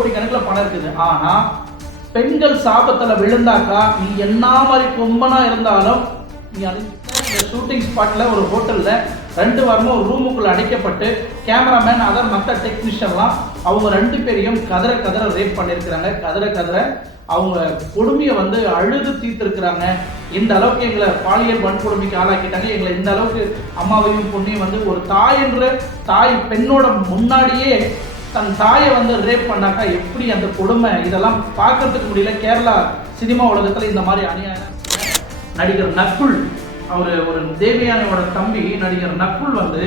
கோடி கணக்குல பணம் இருக்குது. ஆனால் பெண்கள் சாபத்தில் விழுந்தாக்கா நீ என்ன மாதிரி கொம்பனா இருந்தாலும் நீ அந்த ஷூட்டிங் ஸ்பாட்டில் ஒரு ஹோட்டலில் ரெண்டு வாரமும் ஒரு ரூமுக்குள்ளே அடைக்கப்பட்டு கேமராமேன் அதர் மற்ற டெக்னீஷியன்லாம் அவங்க ரெண்டு பேரையும் கதற கதற ரேப் பண்ணியிருக்கிறாங்க கதற கதற அவங்க கொடுமையை வந்து அழுது தீர்த்திருக்கிறாங்க. இந்த அளவுக்கு எங்களை பாலியல் வன்கொடுமைக்கு ஆளாக்கிட்டாங்க. எங்களை இந்த அளவுக்கு அம்மாவையும் பொண்ணையும் வந்து ஒரு தாய் என்ற தாய் பெண்ணோட முன்னாடியே தன் தாயை வந்து ரேப் பண்ணாக்கா எப்படி அந்த கொடுமை இதெல்லாம் பார்க்கறதுக்கு முடியல. கேரளா சினிமா உலகத்தில் இந்த மாதிரி அநியாயம் நடிகர் நக்குள் அவர் ஒரு தேவியானியோட தம்பி நடிகர் நக்குல் வந்து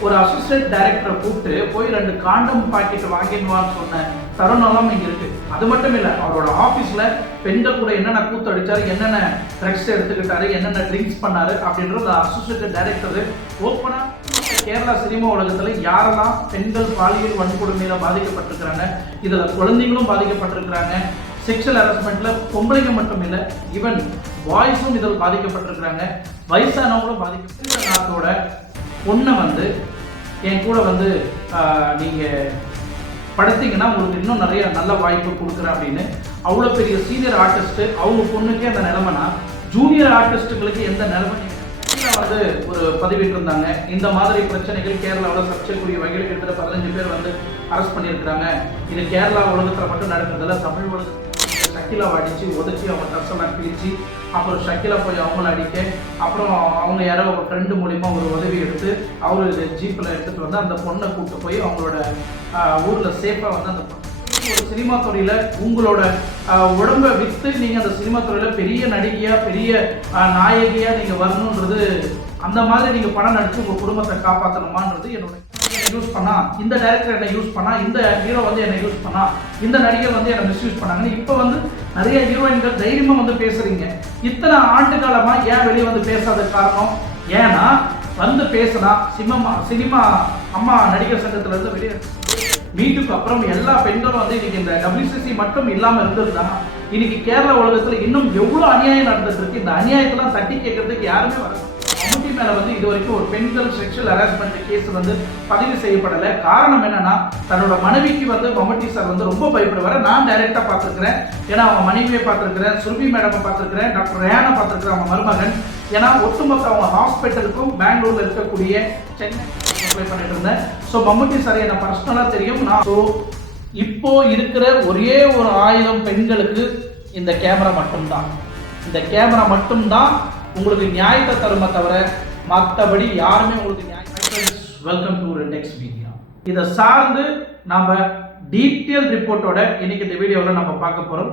ஒரு அசோசியேட் டைரக்டரை கூப்பிட்டு போய் ரெண்டு காண்டம் பாக்கெட் வாங்கிடுவான்னு சொன்ன தருணம்லாம் இங்கே இருக்கு. அது மட்டும் இல்லை அவரோட ஆஃபீஸில் பெண்கள் கூட என்னென்ன கூத்து அடித்தார் என்னென்ன ட்ரக்ஸ் எடுத்துக்கிட்டாரு என்னென்ன ட்ரிங்க்ஸ் பண்ணாரு அப்படின்றது அசோசியேட் டைரக்டர் ஓப்பனாக கேரளா சினிமா உலகத்தில் யாரெல்லாம் பெண்கள் பாலியல் வன்கொடுமையில் பாதிக்கப்பட்டிருக்கிறாங்க இதில் குழந்தைங்களும் பாதிக்கப்பட்டிருக்கிறாங்க செக்ஷுவல் ஹராஸ்மெண்ட்ல பொம்பளைங்க மட்டும் இல்லை ஈவன் பாய்ஸும் இதில் பாதிக்கப்பட்டிருக்கிறாங்க வயசானவங்களும் பாதிக்கப்பட்ட நாட்டோட பொண்ணை வந்து என் கூட வந்து நீங்கள் நீங்க படுத்தீங்கன்னா உங்களுக்கு இன்னும் நிறைய நல்ல வாய்ப்பு கொடுக்குறேன் அப்படின்னு. அவ்வளோ பெரிய சீனியர் ஆர்டிஸ்ட்டு அவங்க பொண்ணுக்கே அந்த நிலைமைனா ஜூனியர் ஆர்டிஸ்ட்டுகளுக்கு எந்த நிலைமை? வந்து ஒரு பதிவிட்டிருந்தாங்க இந்த மாதிரி பிரச்சனைகள் கேரளாவில் சர்ச்சைக்குரிய வகையில் கிட்டத்தட்ட பதினஞ்சு பேர் வந்து அரெஸ்ட் பண்ணியிருக்கிறாங்க. இது கேரளா உலகத்தில் மட்டும் நடக்கிறதில்ல தமிழ் உலகத்தில் ஷக்கிலை அடித்து ஒதுக்கி அவங்க ட்ரெஸ்ஸெல்லாம் பிரித்து அப்புறம் ஷக்கிலை போய் அவங்கள அடிக்க அப்புறம் அவங்க யாரோ ஒரு ஃப்ரெண்டு மூலிமா ஒரு உதவி எடுத்து அவர் ஜீப்பில் எடுத்துகிட்டு வந்து அந்த பொண்ணை கூப்பிட்டு போய் அவங்களோட ஊரில் சேஃபாக வந்து அந்த பொண்ணு ஒரு சினிமா துறையில் உங்களோட உடம்பை உடம்ப நீங்கள் அந்த சினிமா துறையில் பெரிய நடிகையாக பெரிய நாயகியாக நீங்கள் வரணுன்றது அந்த மாதிரி நீங்கள் படம் நடித்து உங்கள் குடும்பத்தை காப்பாற்றணுமான்றது என்னோட யூஸ் பண்ணா இந்த டைரக்டர் என்ன யூஸ் பண்ணா இந்த ஹீரோ வந்து என்னை யூஸ் பண்ணா இந்த நடிகர் வந்து என்னை மிஸ்யூஸ் பண்ணாங்கன்னு இப்போ வந்து நிறைய ஹீரோயின்கள் தைரியமாக வந்து பேசுறீங்க. இத்தனை ஆண்டு காலமாக ஏன் வெளியே வந்து பேசாத காரணம்? ஏன்னா வந்து பேசினா சினிமா சினிமா அம்மா நடிகர் சங்கத்திலேருந்து வெளியே மீட்டுக்கு அப்புறம் எல்லா பெண்களும் வந்து இன்னைக்கு இந்த டபிள்யூசிசி மட்டும் இல்லாமல் இருந்ததுன்னா இன்னைக்கு கேரளா உலகத்தில் இன்னும் எவ்வளோ அநியாயம் நடந்துட்டு இருக்கு? இந்த அநியாயத்தெல்லாம் தட்டி கேட்கறதுக்கு யாருமே வரணும் மேல வந்து இது வரைக்கும் ஒரு பெண்கள் செக்ஷுவல் ஹராஸ்மெண்ட் கேஸ் வந்து பதிவு செய்யப்படலை. காரணம் என்னன்னா தன்னோட மனைவிக்கு வந்து மம்முட்டி சார் வந்து ரொம்ப பயப்படுவார். நான் டைரக்டா பார்த்துருக்குறேன். ஏன்னா அவங்க மனைவியை பார்த்துருக்குறேன் சுருபி மேடமை பார்த்திருக்கிறேன் டாக்டர் ரேயானை பார்த்திருக்கிறேன் அவங்க மருமகன். ஏன்னா ஒட்டுமொத்த அவங்க ஹாஸ்பிட்டலுக்கும் பெங்களூர்ல இருக்கக்கூடிய சென்னை அப்ளை பண்ணிட்டு இருந்தேன். ஸோ மம்முட்டி சார் எனக்கு பர்சனலாக தெரியும். நான் ஸோ இப்போ இருக்கிற ஒரே ஒரு ஆயிரம் பெண்களுக்கு இந்த கேமரா மட்டும்தான். இந்த கேமரா மட்டும்தான் உங்களுக்கு நியாயத்தை தருமே தவிர மற்றபடி யாருமே உங்களுக்கு நியாயம் வெல்கம் டு ரெண்டெக்ஸ் மீடியா இதை சார்ந்து நாம் டீட்டெயில் ரிப்போர்ட்டோட இன்னைக்கு இந்த வீடியோவில் நம்ம பார்க்க போகிறோம்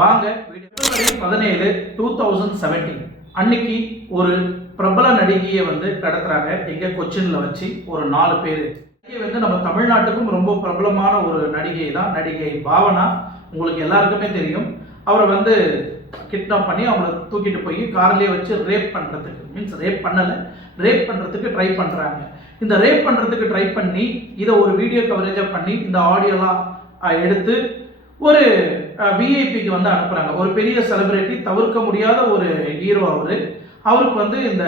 வாங்க பிப்ரவரி பதினேழு டூ தௌசண்ட் செவன்டீன் அன்னைக்கு ஒரு பிரபல நடிகையை வந்து கடத்துறாங்க. எங்க கொச்சின்ல வச்சு ஒரு நாலு பேர். நடிகை வந்து நம்ம தமிழ்நாட்டுக்கும் ரொம்ப பிரபலமான ஒரு நடிகை தான் நடிகை பாவனா. உங்களுக்கு எல்லாருக்குமே தெரியும். அவரை வந்து கிட்னாப் பண்ணி அவங்கள தூக்கிட்டு போய் கார்லேயே வச்சு ரேப் பண்ணுறதுக்கு மீன்ஸ் ரேப் பண்ணலை. ரேப் பண்ணுறதுக்கு ட்ரை பண்ணுறாங்க இந்த ரேப் பண்ணுறதுக்கு ட்ரை பண்ணி இதை ஒரு வீடியோ கவரேஜாக பண்ணி இந்த ஆடியோலாம் எடுத்து ஒரு விஐபிக்கு வந்து அனுப்புகிறாங்க ஒரு பெரிய செலிபிரிட்டி தவிர்க்க முடியாத ஒரு ஹீரோ அவர். அவருக்கு வந்து இந்த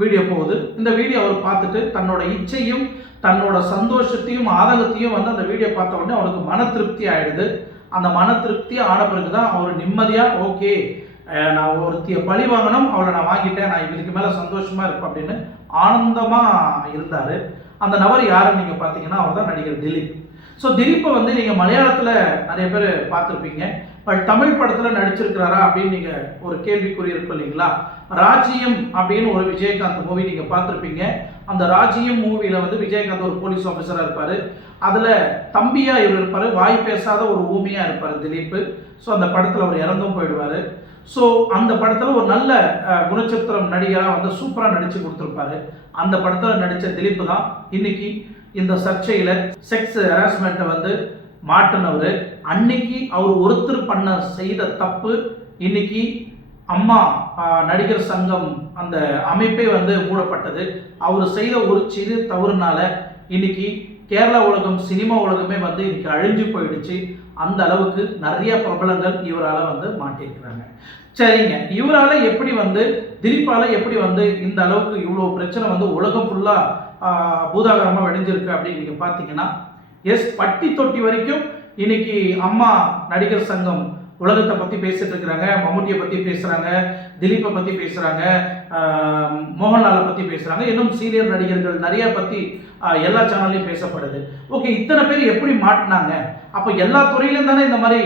வீடியோ போகுது. இந்த வீடியோ அவர் பார்த்துட்டு தன்னோட இச்சையும் தன்னோட சந்தோஷத்தையும் ஆதங்கத்தையும் வந்து அந்த வீடியோ பார்த்த உடனே அவருக்கு மன திருப்தி ஆகிடுது அந்த மன திருப்தி ஆன பிறகு தான் அவர் நிம்மதியாக ஓகே நான் ஒருத்திய பழி வாங்கணும் அவளை நான் வாங்கிட்டேன் நான் இதுக்கு மேலே சந்தோஷமாக இருப்பேன் அப்படின்னு ஆனந்தமாக இருந்தார். அந்த நபர் யாருன்னு நீங்கள் பார்த்தீங்கன்னா அவர் தான் நடிகர் திலீப். ஸோ திலீப்பை வந்து நீங்கள் மலையாளத்தில் நிறைய பேர் பார்த்துருப்பீங்க. பட் தமிழ் படத்தில் நடிச்சிருக்கிறாரா அப்படின்னு நீங்கள் ஒரு கேள்விக்குறி இருக்கும் இல்லைங்களா? ராஜ்யம் அப்படின்னு ஒரு விஜயகாந்த் மூவி நீங்கள் பார்த்துருப்பீங்க. அந்த ராஜ்யம் மூவியில் வந்து விஜயகாந்த் ஒரு போலீஸ் ஆஃபீஸராக இருப்பார். அதில் தம்பியாக இவர் இருப்பார். வாய் பேசாத ஒரு ஊமையாக இருப்பார் திலீப் ஸோ அந்த படத்தில் அவர் இறந்தும் போயிடுவார். ஸோ அந்த படத்தில் ஒரு நல்ல குணச்சித்திரம் நடிகராக வந்து சூப்பராக நடித்து கொடுத்துருப்பாரு. அந்த படத்தில் நடித்த திலீப் தான் இன்னைக்கு இந்த சர்ச்சையில் செக்ஸ் ஹராஸ்மெண்ட்டை வந்து மாட்டினவர். அன்னைக்கு அவர் ஒருத்தர் பண்ண செய்த தப்பு இன்னைக்கு அம்மா நடிகர் சங்கம் அந்த அமைப்பே வந்து மூடப்பட்டது. அவர் செய்த ஒரு சிறு தவறுனால இன்னைக்கு கேரளா உலகம் சினிமா உலகமே வந்து இன்னைக்கு அழிஞ்சு போயிடுச்சு. அந்த அளவுக்கு நிறைய பிரபலங்கள் இவரால் வந்து மாட்டியிருக்கிறாங்க. சரிங்க இவரால் எப்படி வந்து திலீப்பால் எப்படி வந்து இந்த அளவுக்கு இவ்வளோ பிரச்சனை வந்து உலகம் ஃபுல்லாக பூதாகரமாக வெடிஞ்சிருக்கு அப்படின்னு நீங்கள் பார்த்தீங்கன்னா எஸ் பட்டி தொட்டி வரைக்கும் இன்னைக்கு அம்மா நடிகர் சங்கம் உலகத்தை பற்றி பேசிட்டு இருக்கிறாங்க மம்முட்டியை பற்றி பேசுகிறாங்க திலீப்பை பற்றி பேசுகிறாங்க மோகன்லாலை பற்றி பேசுகிறாங்க இன்னும் சீனியர் நடிகர்கள் நிறைய பற்றி எல்லா சேனல்லையும் பேசப்படுது. ஓகே இத்தனை பேர் எப்படி மாட்டினாங்க? அப்போ எல்லா துறையிலும் தானே இந்த மாதிரி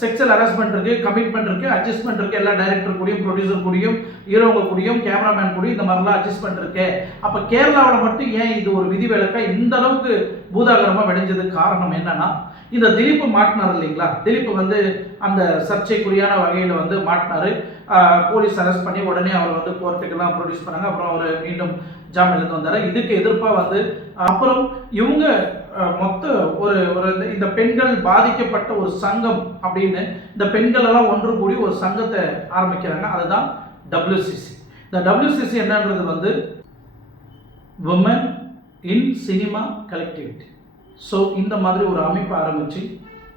செக்ஷுவல் ஹராஸ்மெண்ட் இருக்குது கமிட்மெண்ட் இருக்குது அட்ஜஸ்ட்மெண்ட் இருக்குது எல்லா டைரக்டர் கூடயும் ப்ரொடியூசர் கூடயும் ஹீரோங்க கூடயும் கேமராமேன் கூடயும் இந்த மாதிரிலாம் அட்ஜஸ்ட்மெண்ட் இருக்கு. அப்போ கேரளாவில் மட்டும் ஏன் இது ஒரு விதிவிலக்கா? இந்த அளவுக்கு பூதாகரமாக வெடிஞ்சது காரணம் என்னன்னா இந்த திலீப் மாட்டினார் இல்லைங்களா? திலீப் வந்து அந்த சர்ச்சைக்குரியான வகையில் வந்து மாட்டினார். போலீஸ் அரெஸ்ட் பண்ணி உடனே அவர் வந்து கோர்ட்டுக்கெல்லாம் ப்ரொடியூஸ் பண்ணாங்க. அப்புறம் அவர் மீண்டும் ஜாமீன்லேருந்து வந்தார். இதுக்கு எதிர்ப்பாக வந்து அப்புறம் இவங்க மொத்த ஒரு ஒரு இந்த- இந்த பெண்கள் பாதிக்கப்பட்ட ஒரு சங்கம் அப்படின்னு இந்த பெண்கள் எல்லாம் ஒன்று கூடி ஒரு சங்கத்தை ஆரம்பிக்கிறாங்க. அதுதான் டபிள்யூசிசி இந்த டபிள்யூசிசி என்னன்றது வந்து women in cinema collectivity so இந்த மாதிரி ஒரு அமைப்பை ஆரம்பித்து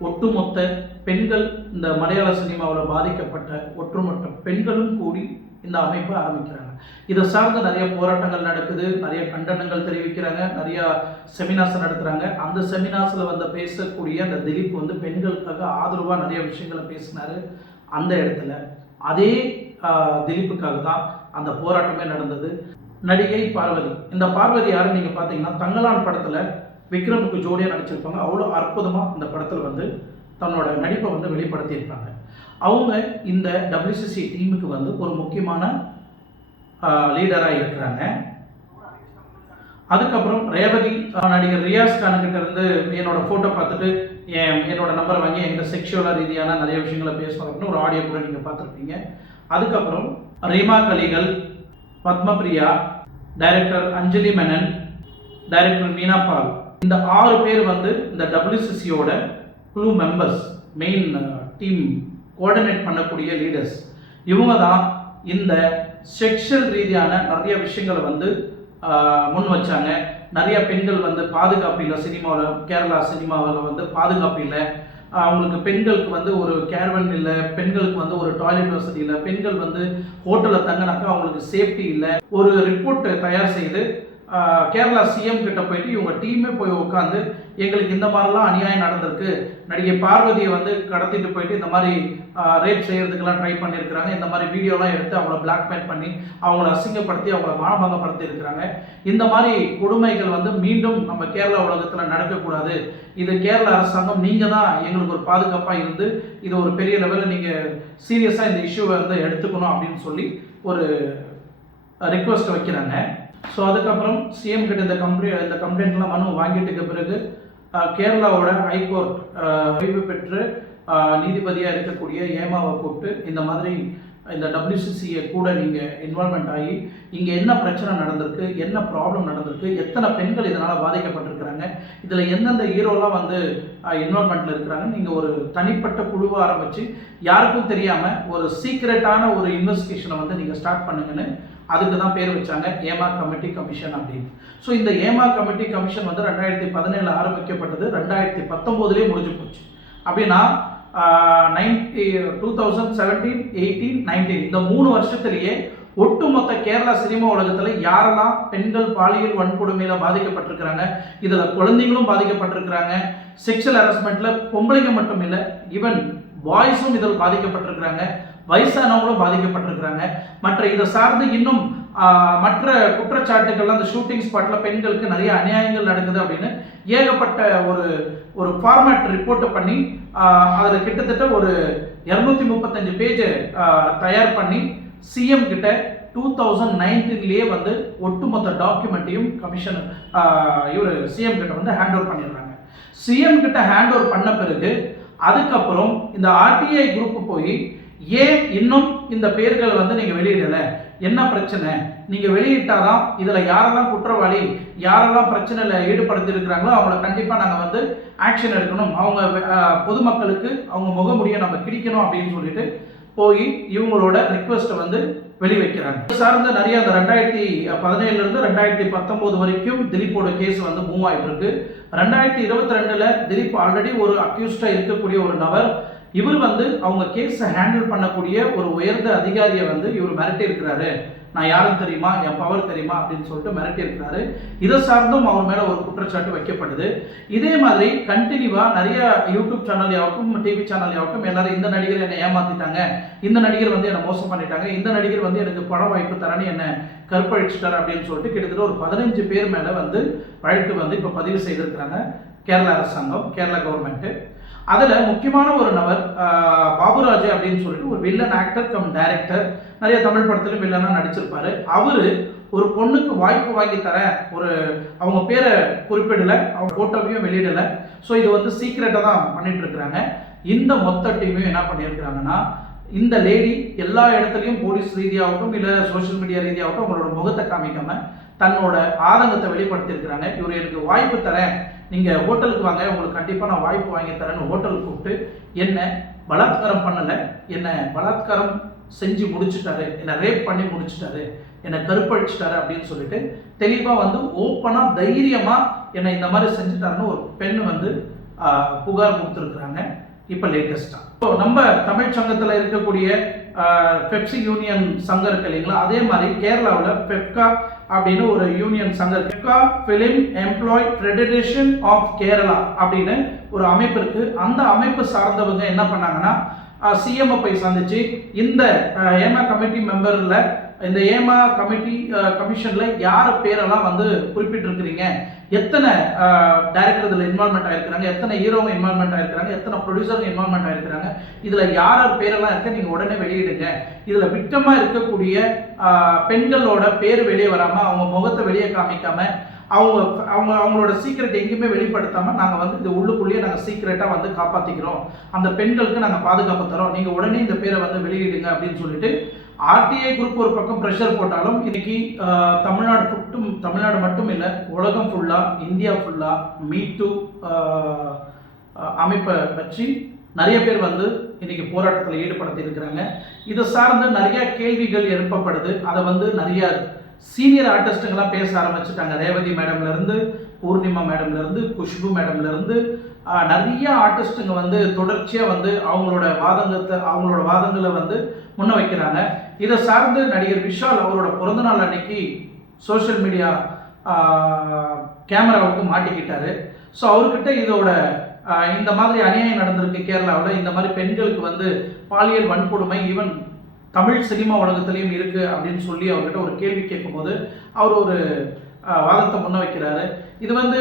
ஒட்டுமொத்த பெண்கள் இந்த மலையாள சினிமாவில் பாதிக்கப்பட்ட ஒற்றுமொத்த பெண்களும் கூடி இந்த அமைப்பை ஆரம்பிக்கிறாங்க. இதை சார்ந்து நிறைய போராட்டங்கள் நடக்குது நிறைய கண்டனங்கள் தெரிவிக்கிறாங்க நிறைய செமினார்ஸ் நடத்துகிறாங்க அந்த செமினார்ஸில் வந்து பேசக்கூடிய அந்த திலீப் வந்து பெண்களுக்காக ஆதரவாக நிறைய விஷயங்களை பேசினாரு. அந்த இடத்துல அதே திலீப்புக்காக தான் அந்த போராட்டமே நடந்தது. நடிகை பார்வதி. இந்த பார்வதி யாருன்னு நீங்கள் பார்த்தீங்கன்னா தங்கலான் படத்தில் விக்ரமுக்கு ஜோடியாக நடிச்சிருப்பாங்க. அவ்வளோ அற்புதமாக இந்த படத்தில் வந்து தன்னோட நடிப்பை வந்து வெளிப்படுத்தியிருப்பாங்க அவங்க இந்த டபிள்யூசிசி டீமுக்கு வந்து ஒரு முக்கியமான லீடராக இருக்கிறாங்க. அதுக்கப்புறம் ரேவதி நடிகர் ரியாஸ் கானுக்கிட்ட இருந்து என்னோட ஃபோட்டோ பார்த்துட்டு என் என்னோட நம்பரை வாங்கி என்கிட்ட செக்ஷுவலாக ரீதியான நிறைய விஷயங்களை பேசணும் ஒரு ஆடியோ கூட நீங்கள் பார்த்துருப்பீங்க. அதுக்கப்புறம் ரீமா கலிகள் பத்மபிரியா டைரக்டர் அஞ்சலி மேனன் டைரக்டர் மீனா பால். இந்த ஆறு பேர் வந்து இந்த டபிள்யூசிசியோட குழு மெம்பர்ஸ் மெயின் டீம் கோஆர்டினேட் பண்ணக்கூடிய லீடர்ஸ் இவங்க தான் இந்த செக்ஷுவல் ரீதியான நிறைய விஷயங்களை வந்து முன் வச்சாங்க. நிறைய பெண்கள் வந்து பாதுகாப்பு இல்லை சினிமாவில் கேரளா சினிமாவில் வந்து பாதுகாப்பு இல்லை. அவங்களுக்கு பெண்களுக்கு வந்து ஒரு கேர்வன் இல்லை பெண்களுக்கு வந்து ஒரு டாய்லெட் வசதி இல்லை பெண்கள் வந்து ஹோட்டலில் தங்கினாக்கா அவங்களுக்கு சேஃப்டி இல்லை. ஒரு ரிப்போர்ட் தயார் செய்து கேரளா சிஎம் கிட்ட போயிட்டு இவங்க டீமே போய் உட்காந்து எங்களுக்கு இந்த மாதிரிலாம் அநியாயம் நடந்திருக்கு. நடிகை பார்வதியை வந்து கடத்திட்டு போயிட்டு இந்த மாதிரி ரேப் செய்கிறதுக்கெல்லாம் ட்ரை பண்ணியிருக்கிறாங்க. இந்த மாதிரி வீடியோலாம் எடுத்து அவங்கள பிளாக்மெயில் பண்ணி அவங்கள அசிங்கப்படுத்தி அவங்கள மானபங்கப்படுத்தி இருக்கிறாங்க. இந்த மாதிரி கொடுமைகள் வந்து மீண்டும் நம்ம கேரளா உலகத்தில் நடக்கக்கூடாது. இது கேரள அரசாங்கம் நீங்கள் தான் எங்களுக்கு ஒரு பாதுகாப்பாக இருந்து இது ஒரு பெரிய லெவலில் நீங்கள் சீரியஸாக இந்த இஷ்யூவை வந்து எடுத்துக்கணும் அப்படின்னு சொல்லி ஒரு ரிக்வஸ்ட் வைக்கிறாங்க. ஸோ அதுக்கப்புறம் சிஎம் கிட்ட இந்த கம்ப்ளைண்ட் இந்த கம்ப்ளைண்ட்லாம் மனு வாங்கிட்டுக்கு பிறகு கேரளாவோட ஹைகோர்ட் ஓய்வு பெற்று நீதிபதியாக இருக்கக்கூடிய ஏமாவை கூப்பிட்டு இந்த மாதிரி இந்த டபிள்யூசிசியை கூட நீங்கள் இன்வால்மெண்ட் ஆகி இங்கே என்ன பிரச்சனை நடந்திருக்கு என்ன ப்ராப்ளம் நடந்திருக்கு எத்தனை பெண்கள் இதனால் பாதிக்கப்பட்டிருக்கிறாங்க இதில் எந்தெந்த ஹீரோலாம் வந்து இன்வால்மெண்ட்டில் இருக்கிறாங்க நீங்கள் ஒரு தனிப்பட்ட குழுவை ஆரம்பித்து யாருக்கும் தெரியாமல் ஒரு சீக்ரெட்டான ஒரு இன்வெஸ்டிகேஷனை வந்து நீங்கள் ஸ்டார்ட் பண்ணுங்கன்னு அதுக்கு தான் பேர் வச்சாங்க ஏமா கமிட்டி கமிஷன் அப்படின்னு. ஸோ இந்த ஏமா கமிட்டி கமிஷன் வந்து ரெண்டாயிரத்தி பதினேழு ஆரம்பிக்கப்பட்டது ரெண்டாயிரத்தி பத்தொம்போதுலேயே முடிஞ்சு போச்சு. அப்படின்னா ninety two thousand seventeen eighteen nineteen. இந்த மூணு வருஷத்துலேயே ஒட்டுமொத்த கேரளா சினிமா உலகத்தில் யாரெல்லாம் பெண்கள் பாலியல் வன்கொடுமையில் பாதிக்கப்பட்டிருக்கிறாங்க இதில் குழந்தைங்களும் பாதிக்கப்பட்டிருக்கிறாங்க செக்ஷுவல் ஹராஸ்மெண்ட்டில் பொம்பளைங்க மட்டும் இல்லை ஈவன் பாய்ஸும் இதில் பாதிக்கப்பட்டிருக்கிறாங்க. வயசானவங்களும் பாதிக்கப்பட்டிருக்கிறாங்க. மற்ற இதை சார்ந்து இன்னும் மற்ற குற்றச்சாட்டுகள் அந்த ஷூட்டிங் ஸ்பாட்ல பெண்களுக்கு நிறைய அநியாயங்கள் நடக்குது அப்படின்னு ஏகப்பட்ட ஒரு ஒரு ஃபார்மேட் ரிப்போர்ட் பண்ணி அதில் கிட்டத்தட்ட ஒரு இரநூத்தி முப்பத்தஞ்சு பேஜ் தயார் பண்ணி சிஎம் கிட்ட டூ தௌசண்ட் நைன்டீன்லேயே வந்து ஒட்டுமொத்த டாக்குமெண்ட்டையும் கமிஷன் இவர் சிஎம் கிட்ட வந்து ஹேண்ட் ஓவர் பண்ணிடுறாங்க சிஎம் கிட்ட ஹேண்ட் ஓவர் பண்ண பிறகு அதுக்கப்புறம் இந்த ஆர்டிஐ குரூப் போய் ஏன் இன்னும் இந்த பெயர்களை வந்து நீங்கள் வெளியிடலை? என்ன பிரச்சனை? நீங்கள் வெளியிட்டாதான் இதில் யாரெல்லாம் குற்றவாளி யாரெல்லாம் பிரச்சனையில் ஈடுபடுத்திருக்கிறாங்களோ அவங்கள கண்டிப்பாக நாங்கள் வந்து ஆக்ஷன் எடுக்கணும். அவங்க பொதுமக்களுக்கு அவங்க முகமுடியை நம்ம கிடிக்கணும் அப்படின்னு சொல்லிட்டு போய் இவங்களோட ரிக்வெஸ்ட்டை வந்து வெளிவைக்கிறாங்க. இது சார்ந்த நிறைய அந்த ரெண்டாயிரத்தி பதினேழுலேருந்து ரெண்டாயிரத்தி பத்தொம்போது வரைக்கும் திலீப்போட கேஸ் வந்து மூவ் ஆகிட்டு இருக்கு. ரெண்டாயிரத்தி இருபத்தி ரெண்டில் திலீப் ஆல்ரெடி ஒரு அக்யூஸ்டாக இருக்கக்கூடிய ஒரு நபர். இவர் வந்து அவங்க கேஸை ஹேண்டில் பண்ணக்கூடிய ஒரு உயர்ந்த அதிகாரியை வந்து இவர் மிரட்டி இருக்கிறாரு நான் யாரும் தெரியுமா? என் பவர் தெரியுமா? அப்படின்னு சொல்லிட்டு மிரட்டி இருக்கிறாரு இதை சார்ந்தும் அவர் மேல ஒரு குற்றச்சாட்டு வைக்கப்படுது இதே மாதிரி கண்டினியூவா நிறைய யூடியூப் சேனல் ஆகட்டும் டிவி சேனல் ஆகட்டும் எல்லாரும் இந்த நடிகர் என்னை ஏமாத்திட்டாங்க. இந்த நடிகர் வந்து என்னை மோசம் பண்ணிட்டாங்க. இந்த நடிகர் வந்து எனக்கு பட வாய்ப்பு தரேன்னு என்னை கற்பழிச்சிட்டார் அப்படின்னு சொல்லிட்டு கிட்டத்தட்ட ஒரு பதினஞ்சு பேர் மேல வந்து வழக்கு வந்து இப்போ பதிவு செய்திருக்கிறாங்க. கேரளா அரசாங்கம் கேரளா கவர்மெண்ட்டு அதில் முக்கியமான ஒரு நபர் பாபுராஜ் அப்படின்னு சொல்லிட்டு ஒரு வில்லன் ஆக்டர் கம் டைரக்டர் நிறைய தமிழ் படத்திலும் வில்லனாக நடிச்சிருப்பார். அவர் ஒரு பொண்ணுக்கு வாய்ப்பு வாங்கி தரேன் ஒரு அவங்க பேரை குறிப்பிடலை அவங்க ஃபோட்டோவையும் வெளியிடலை. ஸோ இது வந்து சீக்ரெட்டாக தான் பண்ணிட்டு இருக்கிறாங்க. இந்த மொத்த டீமையும் என்ன பண்ணியிருக்கிறாங்கன்னா இந்த லேடி எல்லா இடத்துலையும் போலீஸ் ரீதியாகட்டும் இல்லை சோஷியல் மீடியா ரீதியாகட்டும் அவங்களோட முகத்தை காமிக்காமல் தன்னோட ஆதங்கத்தை வெளிப்படுத்தியிருக்கிறாங்க. இவர் எனக்கு வாய்ப்பு தரேன். நீங்கள் ஹோட்டலுக்கு வாங்க உங்களுக்கு கண்டிப்பாக நான் வாய்ப்பு வாங்கி தரேன்னு ஹோட்டலுக்கு கூப்பிட்டு என்னை பலாத்காரம் பண்ணலை என்னை பலாத்காரம் செஞ்சு முடிச்சிட்டாரு என்னை ரேப் பண்ணி முடிச்சிட்டாரு என்னை கருப்பழிச்சிட்டாரு அப்படின்னு சொல்லிட்டு தெளிவாக வந்து ஓப்பனாக தைரியமாக என்னை இந்த மாதிரி செஞ்சுட்டாருன்னு ஒரு பெண் வந்து புகார் கொடுத்துருக்குறாங்க. இப்போ லேட்டஸ்ட்டாக ஸோ நம்ம தமிழ் சங்கத்தில் இருக்கக்கூடிய பெப்சி யூனியன் சங்கம் இருக்கு இல்லைங்களா? அதே மாதிரி கேரளாவில் பெப்கா அப்படின்னு ஒரு யூனியன் சங்கம் FEFKA film employ federation of Kerala அப்படின்னு ஒரு அமைப்பு இருக்கு. அந்த அமைப்பு சார்ந்தவங்க என்ன பண்ணாங்கன்னா சிஎம்ஐ போய் சந்திச்சு இந்த ஏமா கமிட்டி மெம்பரில் இந்த ஏமா கமிட்டி கமிஷனில் யார் பேரெல்லாம் வந்து குறிப்பிட்டிருக்கிறீங்க? எத்தனை டைரக்டர் இதில் இன்வால்மெண்ட் ஆகிருக்கிறாங்க எத்தனை ஹீரோங்க இன்வால்மெண்ட் ஆகிருக்கிறாங்க எத்தனை ப்ரொடியூசருங்க இன்வால்மெண்ட் ஆகிருக்கிறாங்க இதில் யார் பேரெல்லாம் இருக்க நீங்கள் உடனே வெளியிடுங்க. இதில் விட்டமாக இருக்கக்கூடிய பெண்களோட பேர் வெளியே வராமல் அவங்க முகத்தை வெளியே காமிக்காமல் அவங்க அவங்க அவங்களோட சீக்ரெட் எங்கேயுமே வெளிப்படுத்தாமல் நாங்கள் வந்து இந்த உள்ளுக்குள்ளேயே நாங்கள் சீக்ரெட்டாக வந்து காப்பாற்றிக்கிறோம் அந்த பெண்களுக்கு நாங்கள் பாதுகாப்பு தரோம். நீங்கள் உடனே இந்த பேரை வந்து வெளியிடுங்க அப்படின்னு சொல்லிட்டு ஆர்டிஐ குரூப் ஒரு பக்கம் ப்ரெஷர் போட்டாலும் இன்னைக்கு தமிழ்நாடு மட்டும் தமிழ்நாடு மட்டும் இல்லை உலகம் ஃபுல்லாக இந்தியா ஃபுல்லாக மீ டூ அமைப்பை வச்சு நிறைய பேர் வந்து இன்னைக்கு போராட்டத்தில் ஈடுபடுத்தி இருக்கிறாங்க. இதை சார்ந்து நிறைய கேள்விகள் எழுப்பப்படுது. அதை வந்து நிறைய சீனியர் ஆர்டிஸ்ட்டுங்கெல்லாம் பேச ஆரம்பிச்சுட்டாங்க. ரேவதி மேடம்லேருந்து பூர்ணிமா மேடம்லேருந்து குஷ்பு மேடம்லேருந்து நிறைய ஆர்டிஸ்ட்டுங்க வந்து தொடர்ச்சியாக வந்து அவங்களோட வாதங்கத்தை அவங்களோட வாதங்களை வந்து முன்ன வைக்கிறாங்க. இதை சார்ந்து நடிகர் விஷால் அவரோட பிறந்தநாள் அன்னைக்கு சோஷியல் மீடியா கேமராவுக்கு மாட்டிக்கிட்டார். ஸோ அவர்கிட்ட இதோட இந்த மாதிரி அநியாயம் நடந்திருக்கு கேரளாவில் இந்த மாதிரி பெண்களுக்கு வந்து பாலியல் வன்கொடுமை ஈவன் தமிழ் சினிமா உலகத்துலேயும் இருக்குது அப்படின்னு சொல்லி அவர்கிட்ட ஒரு கேள்வி கேட்கும்போது அவர் ஒரு வாதத்தை முன்ன வைக்கிறாரு. இது வந்து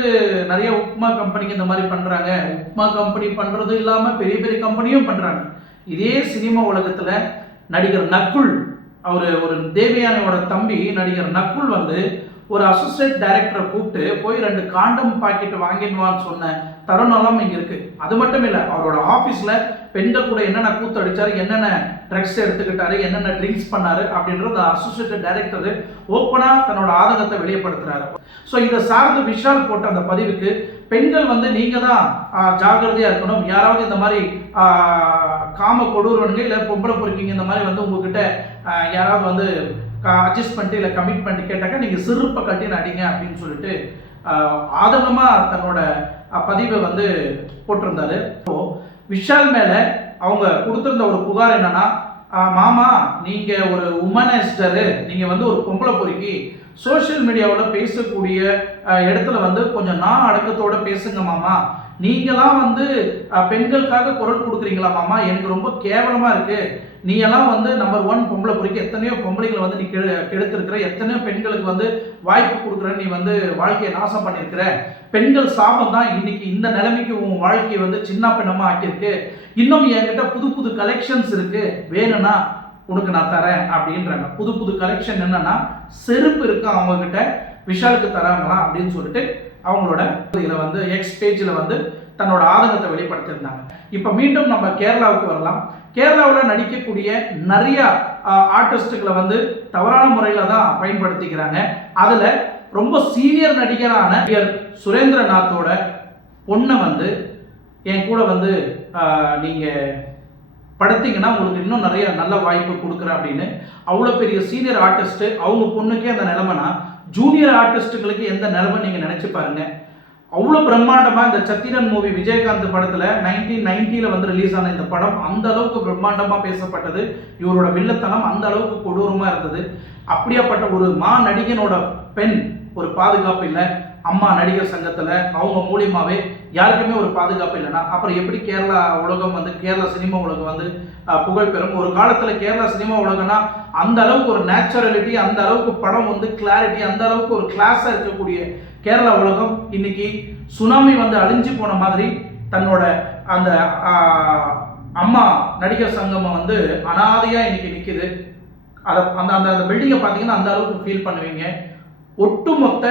நிறைய உப்மா கம்பெனிக்கு இந்த மாதிரி பண்ணுறாங்க உப்மா கம்பெனி பண்ணுறதும் இல்லாமல் பெரிய பெரிய கம்பெனியும் பண்ணுறாங்க இதே சினிமா உலகத்தில் நடிகர் நக்குல் அவர் ஒரு தேவயானையோட தம்பி நடிகர் நக்குல் வந்து ஒரு அசோசியேட் டைரக்டரை கூப்பிட்டு போய் ரெண்டு காண்டம் பாக்கெட் வாங்கிடுவான்னு சொன்ன தருணம்லாம் இங்கே இருக்கு. அது மட்டும் இல்லை அவரோட ஆஃபீஸில் பெண்கள் கூட என்னென்ன கூத்து அடித்தார் என்னென்ன ட்ரக்ஸ் எடுத்துக்கிட்டாரு என்னென்ன ட்ரிங்க்ஸ் பண்ணாரு அப்படின்றத அசோசியேட் டைரக்டர் ஓப்பனாக தன்னோட ஆதங்கத்தை வெளிப்படுத்துறாரு. ஸோ இதை சார்ந்து விஷால் போட்ட அந்த பதிவுக்கு பெண்கள் வந்து நீங்கள் தான் ஜாகிரதையாக இருக்கணும். யாராவது இந்த மாதிரி காம கொடூரவனுங்க இல்லை பொம்பளை பொறுக்கீங்க இந்த மாதிரி வந்து உங்ககிட்ட யாராவது வந்து அட்ஜஸ்ட்மெண்ட் பண்ணிட்டு இல்லை கமிட்மெண்ட் பண்ணிட்டு கேட்டாக்கா நீங்கள் சிறுப்பை கட்டி நடிங்க அப்படின்னு சொல்லிட்டு ஆதங்கமாக தன்னோட பதிவை வந்து போட்டிருந்தாரு. ஸோ விஷால் மேலே அவங்க கொடுத்துருந்த ஒரு புகார் என்னன்னா மாமா நீங்க ஒரு உமனைஸ்டரு. நீங்க வந்து ஒரு பொம்பளை பொறுக்கி சோஷியல் மீடியாவில் பேசக்கூடிய இடத்துல வந்து கொஞ்சம் நான் அடக்கத்தோட பேசுங்க மாமா. நீங்களாம் வந்து பெண்களுக்காக குரல் கொடுக்குறீங்களா மாமா? எனக்கு ரொம்ப கேவலமாக இருக்குது நீ எல்லாம் வந்து நம்பர் ஒன் பொம்பளை பிடிக்க எத்தனையோ பொம்பளைங்களை வந்து நீ கெடு கெடுத்திருக்கிற எத்தனையோ பெண்களுக்கு வந்து வாய்ப்பு கொடுக்குற நீ வந்து வாழ்க்கையை நாசம் பண்ணியிருக்கிற. பெண்கள் சாபம் தான் இன்னைக்கு இந்த நிலைமைக்கு உன் வாழ்க்கையை வந்து சின்ன பின்னமாக ஆக்கியிருக்கு. இன்னும் என்கிட்ட புது புது கலெக்ஷன்ஸ் இருக்குது வேணும்னா உனக்கு நான் தரேன் அப்படின்றாங்க. புது புது கலெக்ஷன் என்னன்னா செருப்பு இருக்கு அவங்கக்கிட்ட விஷாலுக்கு தராங்களா அப்படின்னு சொல்லிட்டு அவங்களோட இதில் வந்து எக்ஸ் பேஜில் வந்து தன்னோட ஆதங்கத்தை வெளிப்படுத்தியிருந்தாங்க. இப்போ மீண்டும் நம்ம கேரளாவுக்கு வரலாம். கேரளாவில் நடிக்கக்கூடிய நிறைய ஆர்டிஸ்ட்டுகளை வந்து தவறான முறையில் தான் பயன்படுத்திக்கிறாங்க. அதில் ரொம்ப சீனியர் நடிகரான நடிகர் சுரேந்திரநாத்தோட பொண்ணை வந்து என் கூட வந்து நீங்கள் படுத்தீங்கன்னா உங்களுக்கு இன்னும் நிறைய நல்ல வாய்ப்பு கொடுக்குறேன் அப்படின்னு. அவ்வளோ பெரிய சீனியர் ஆர்டிஸ்ட்டு அவங்க பொண்ணுக்கே அந்த நிலமைனா ஜூனியர் ஆர்டிஸ்ட்டுகளுக்கு எந்த நிலவை நீங்கள் நினச்சி பாருங்க. அவ்வளோ பிரம்மாண்டமாக இந்த சத்திரன் மூவி விஜயகாந்த் படத்தில் நைன்டீன் நைன்ட்டியில் வந்து ரிலீஸ் ஆன இந்த படம் அந்த அளவுக்கு பிரம்மாண்டமாக பேசப்பட்டது. இவரோட வில்லத்தனம் அந்த அளவுக்கு கொடூரமாக இருந்தது. அப்படியாப்பட்ட ஒரு மா நடிகனோட பெண் ஒரு பாதுகாப்பு இல்லை. அம்மா நடிகர் சங்கத்தில் அவங்க மூலியமாகவே யாருக்குமே ஒரு பாதுகாப்பு இல்லைன்னா அப்புறம் எப்படி கேரளா உலகம் வந்து கேரளா சினிமா உலகம் வந்து புகழ் பெறும்? ஒரு காலத்தில் கேரளா சினிமா உலகம்னா அந்த அளவுக்கு ஒரு நேச்சுரலிட்டி அந்த அளவுக்கு படம் வந்து கிளாரிட்டி அந்த அளவுக்கு ஒரு கிளாஸாக இருக்கக்கூடிய கேரளா உலகம் இன்னைக்கு சுனாமி வந்து அழிஞ்சு போன மாதிரி தன்னோட அந்த அம்மா நடிகர் சங்கமம் வந்து அனாதையாக இன்னைக்கு நிற்கிது அதை அந்த அந்த அந்த பில்டிங்கை பார்த்தீங்கன்னா அந்த அளவுக்கு ஃபீல் பண்ணுவீங்க. ஒட்டுமொத்த